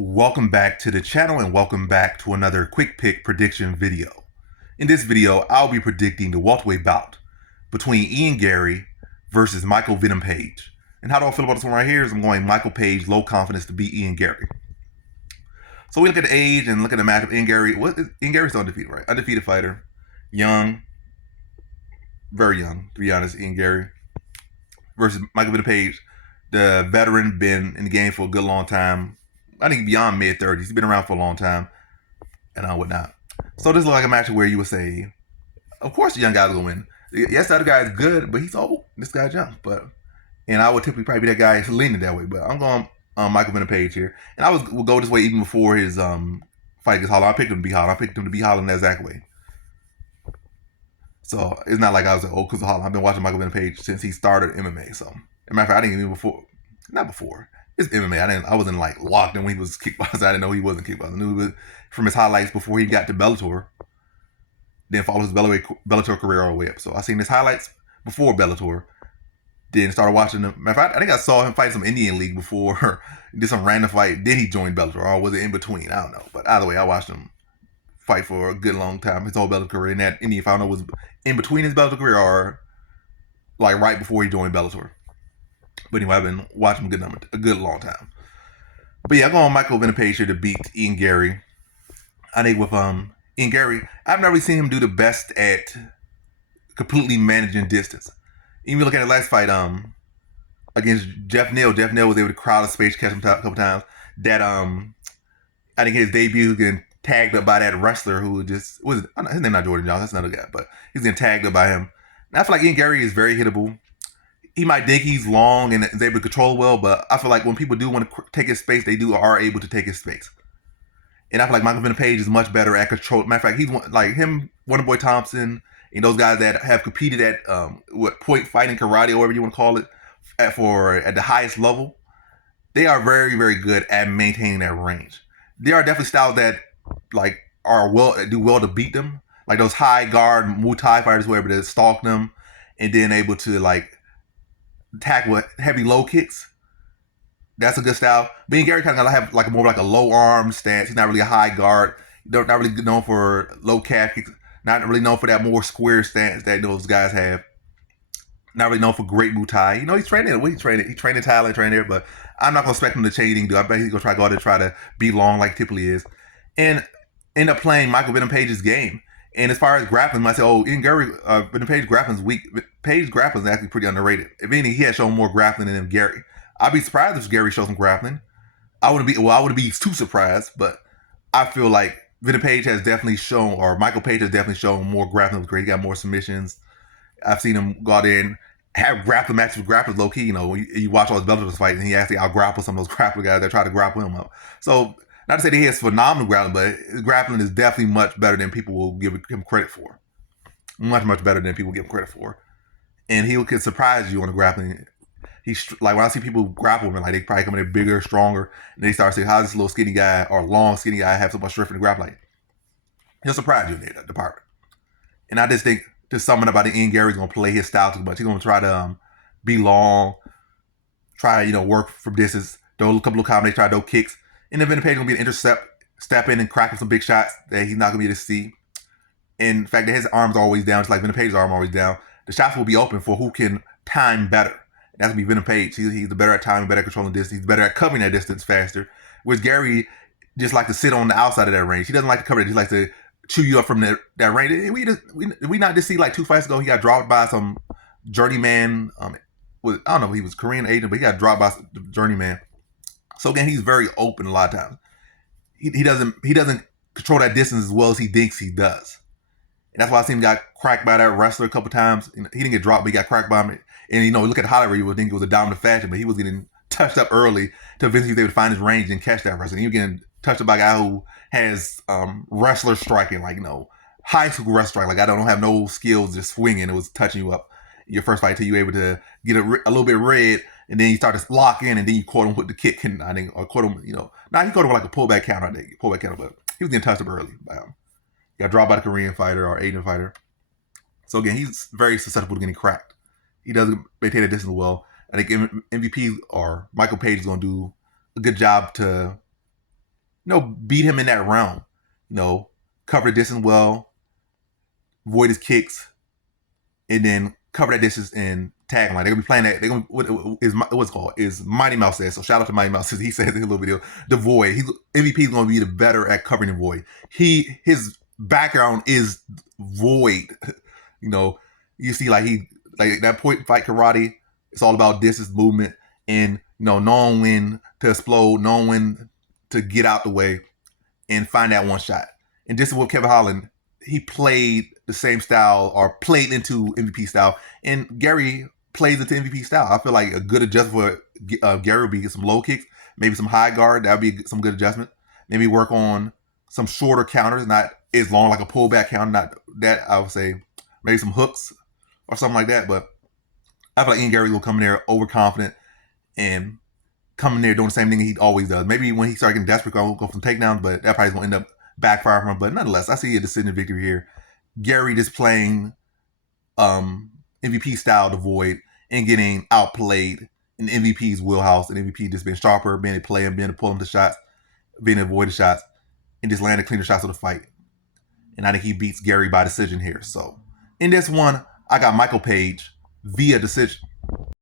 Welcome back to the channel and welcome back to another quick pick prediction video. In this video, I'll be predicting the welterweight bout between Ian Garry versus Michael Venom Page. And how do I feel about this one right here is I'm going Michael Page, low confidence to beat Ian Garry. So we look at the age and look at the matchup. Ian Garry's undefeated, right? Undefeated fighter. Young. Very young, to be honest, Ian Garry. Versus Michael Venom Page, the veteran, been in the game for a good long time. I think beyond mid-30s. He's been around for a long time and whatnot. So this looks like a match where you would say, of course the young guy's going to win. Yes, the other guy is good, but he's old. This guy's young. And I would typically probably be that guy leaning that way. But I'm going Michael Venom Page here. And I would go this way even before his fight against Holland. I picked him to be Holland. I picked him to be Holland that exact way. So it's not like I was like, oh, because of Holland. I've been watching Michael Venom Page since he started MMA. So, as a matter of fact, I didn't even not before. It's MMA. I wasn't like locked in when he was kickboxing. I didn't know he wasn't kickboxing. I knew he was from his highlights before he got to Bellator. Then followed his Bellator career all the way up. So I seen his highlights before Bellator. Then started watching him. Matter of fact, I think I saw him fight some Indian League before. Did some random fight. Then he joined Bellator, or was it in between? I don't know. But either way, I watched him fight for a good long time. His whole Bellator career. And that Indian fight, I don't know, was in between his Bellator career or like right before he joined Bellator. But anyway, I've been watching him a good long time. But yeah, I'm going Michael Venom Page here to beat Ian Garry. I think with Ian Garry, I've never really seen him do the best at completely managing distance. Even look at the last fight against Jeff Neal. Jeff Neal was able to crowd the space, catch him a couple times. That I think his debut was getting tagged up by that wrestler who just his name not Jordan Jones, that's another guy, but he's getting tagged up by him. And I feel like Ian Garry is very hittable. He might think he's long and is able to control well, but I feel like when people do want to take his space, they are able to take his space. And I feel like Michael Venom Page is much better at control. Matter of fact, he's like him, Wonderboy Thompson, and those guys that have competed at point fighting, karate, or whatever you want to call it, at the highest level. They are very, very good at maintaining that range. There are definitely styles that like do well to beat them, like those high guard Muay Thai fighters who are able to stalk them and then able to like attack with heavy low kicks. That's a good style. But Garry kind of have like more like a low arm stance. He's not really a high guard. Not really known for low calf kicks. Not really known for that more square stance that those guys have. Not really known for great Muay Thai. You know, he's training. He trained in Thailand, trained there. But I'm not gonna expect him to change anything. I bet he's gonna go out there try to be long like he typically is, and end up playing Michael Venom Page's game. And as far as grappling, I say, oh, Ian Garry, Venom Page grappling's weak. Page grappling is actually pretty underrated. If anything, he has shown more grappling than Garry. I'd be surprised if Garry shows some grappling. I wouldn't be too surprised, but I feel like Venom Page has definitely shown, or Michael Page has definitely shown more grappling. Great, he got more submissions. I've seen him go out there and have grappling matches with grapplers low key. You know, you watch all his Bellator fights, and he actually out grapple some of those grappler guys that try to grapple him up. So not to say that he has phenomenal grappling, but his grappling is definitely much better than people will give him credit for. Much, much better than people give him credit for. And he can surprise you on the grappling. He's like, when I see people grapple him, like they probably come in there bigger, stronger, and they start saying, how does this little skinny guy or long skinny guy have so much strength in the grapple? Like, he'll surprise you in that department. And I just think there's something about the Ian Garry's going to play his style too much. He's going to try to be long, try to, work from distance, throw a couple of combinations, try to throw kicks. And then Venom Page is going to be an intercept, step in and crack him some big shots that he's not going to be able to see. And the fact that his arm's always down, just like Venom Page's arm always down, the shots will be open for who can time better. And that's going to be Venom Page. He's better at timing, better at controlling distance. He's better at covering that distance faster. Whereas Garry just like to sit on the outside of that range. He doesn't like to cover it. He likes to chew you up from that range. And we not just see like 2 fights ago, he got dropped by some journeyman. I don't know if he was Korean agent, but he got dropped by the journeyman. So again, he's very open a lot of times. He doesn't control that distance as well as he thinks he does. And that's why I seen him got cracked by that wrestler a couple times. He didn't get dropped, but he got cracked by him. And look at the highlight where you would think it was a dominant fashion, but he was getting touched up early to eventually be able to find his range and catch that wrestler. And he was getting touched up by a guy who has wrestler striking, like high school wrestler strike. Like I don't have no skills, just swinging. It was touching you up your first fight till you were able to get a little bit red, and then you start to lock in, and then you caught him with the kick. And I think, or caught him, he caught him with like a pullback counter. I think pullback counter, but he was getting touched up early by him. He got dropped by the Korean fighter or Asian fighter. So again, he's very susceptible to getting cracked. He doesn't maintain a distance well. I think MVP or Michael Page is going to do a good job to beat him in that round. Cover the distance well, avoid his kicks, and then cover that distance and tag line. They're gonna be playing that. They're gonna what's called is Mighty Mouse says. So shout out to Mighty Mouse. He says in a little video, the void. MVP is gonna be the better at covering the void. His background is void. You see like that point fight karate. It's all about distance movement and knowing when to explode, knowing when to get out the way and find that one shot. And this is what Kevin Holland, he played the same style or played into MVP style. And Garry plays into MVP style. I feel like a good adjustment for Garry would be some low kicks, maybe some high guard. That would be some good adjustment. Maybe work on some shorter counters, not as long like a pullback counter. Not that, I would say maybe some hooks or something like that. But I feel like Ian Garry will come in there overconfident and come in there doing the same thing he always does. Maybe when he starts getting desperate, go for some takedowns, but that probably is going to end up backfiring from him. But nonetheless, I see a decision victory here. Garry just playing MVP style to void and getting outplayed in MVP's wheelhouse, and MVP just being sharper, being able to play him, being able to pull him to shots, being able to avoid the shots, and just landing cleaner shots of the fight. And I think he beats Garry by decision here. So in this one, I got Michael Page via decision.